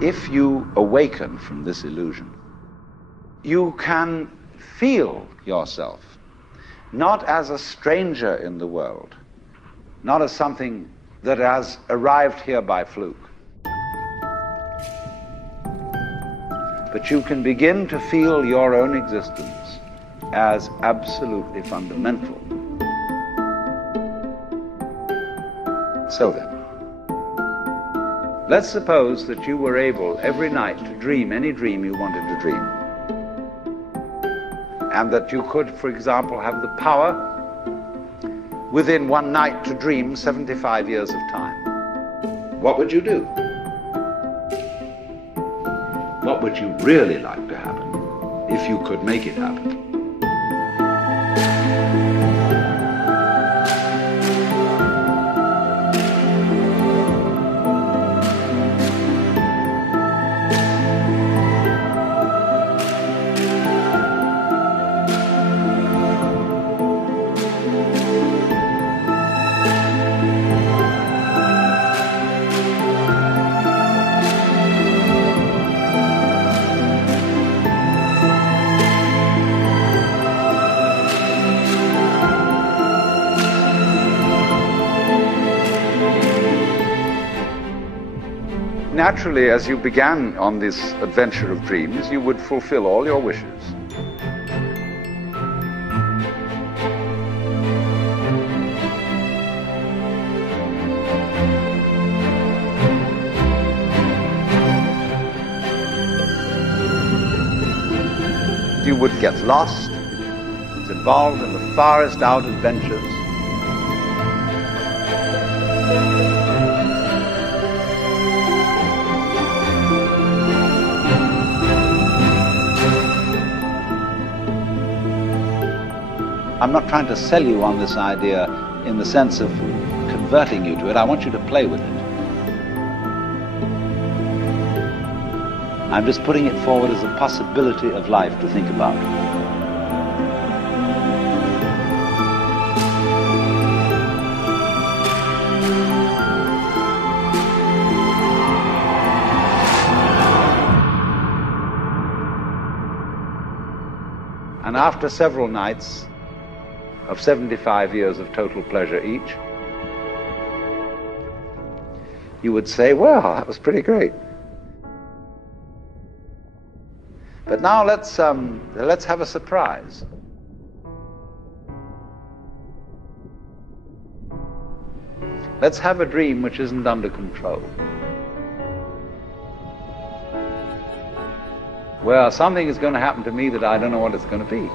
if you awaken from this illusion, you can feel yourself not as a stranger in the world, not as something that has arrived here by fluke, but you can begin to feel your own existence as absolutely fundamental. So then, let's suppose that you were able every night to dream any dream you wanted to dream, and that you could, for example, have the power within one night to dream 75 years of time. What would you do? What would you really like to happen if you could make it happen? Naturally, as you began on this adventure of dreams, you would fulfill all your wishes. You would get lost, involved in the farthest out adventures. I'm not trying to sell you on this idea in the sense of converting you to it. I want you to play with it. I'm just putting it forward as a possibility of life to think about. And after several nights of 75 years of total pleasure each, you would say, well, that was pretty great. But now let's have a surprise. Let's have a dream which isn't under control, where something is going to happen to me that I don't know what it's going to be.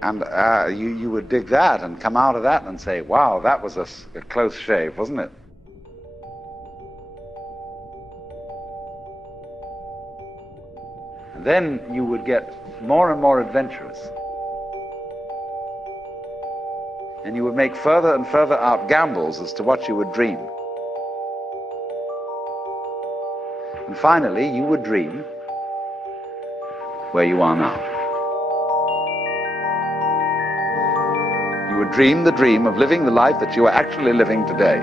And you would dig that and come out of that and say, wow, that was a close shave, wasn't it? And then you would get more and more adventurous. And you would make further and further out gambles as to what you would dream. And finally, you would dream where you are now. You would dream the dream of living the life that you are actually living today.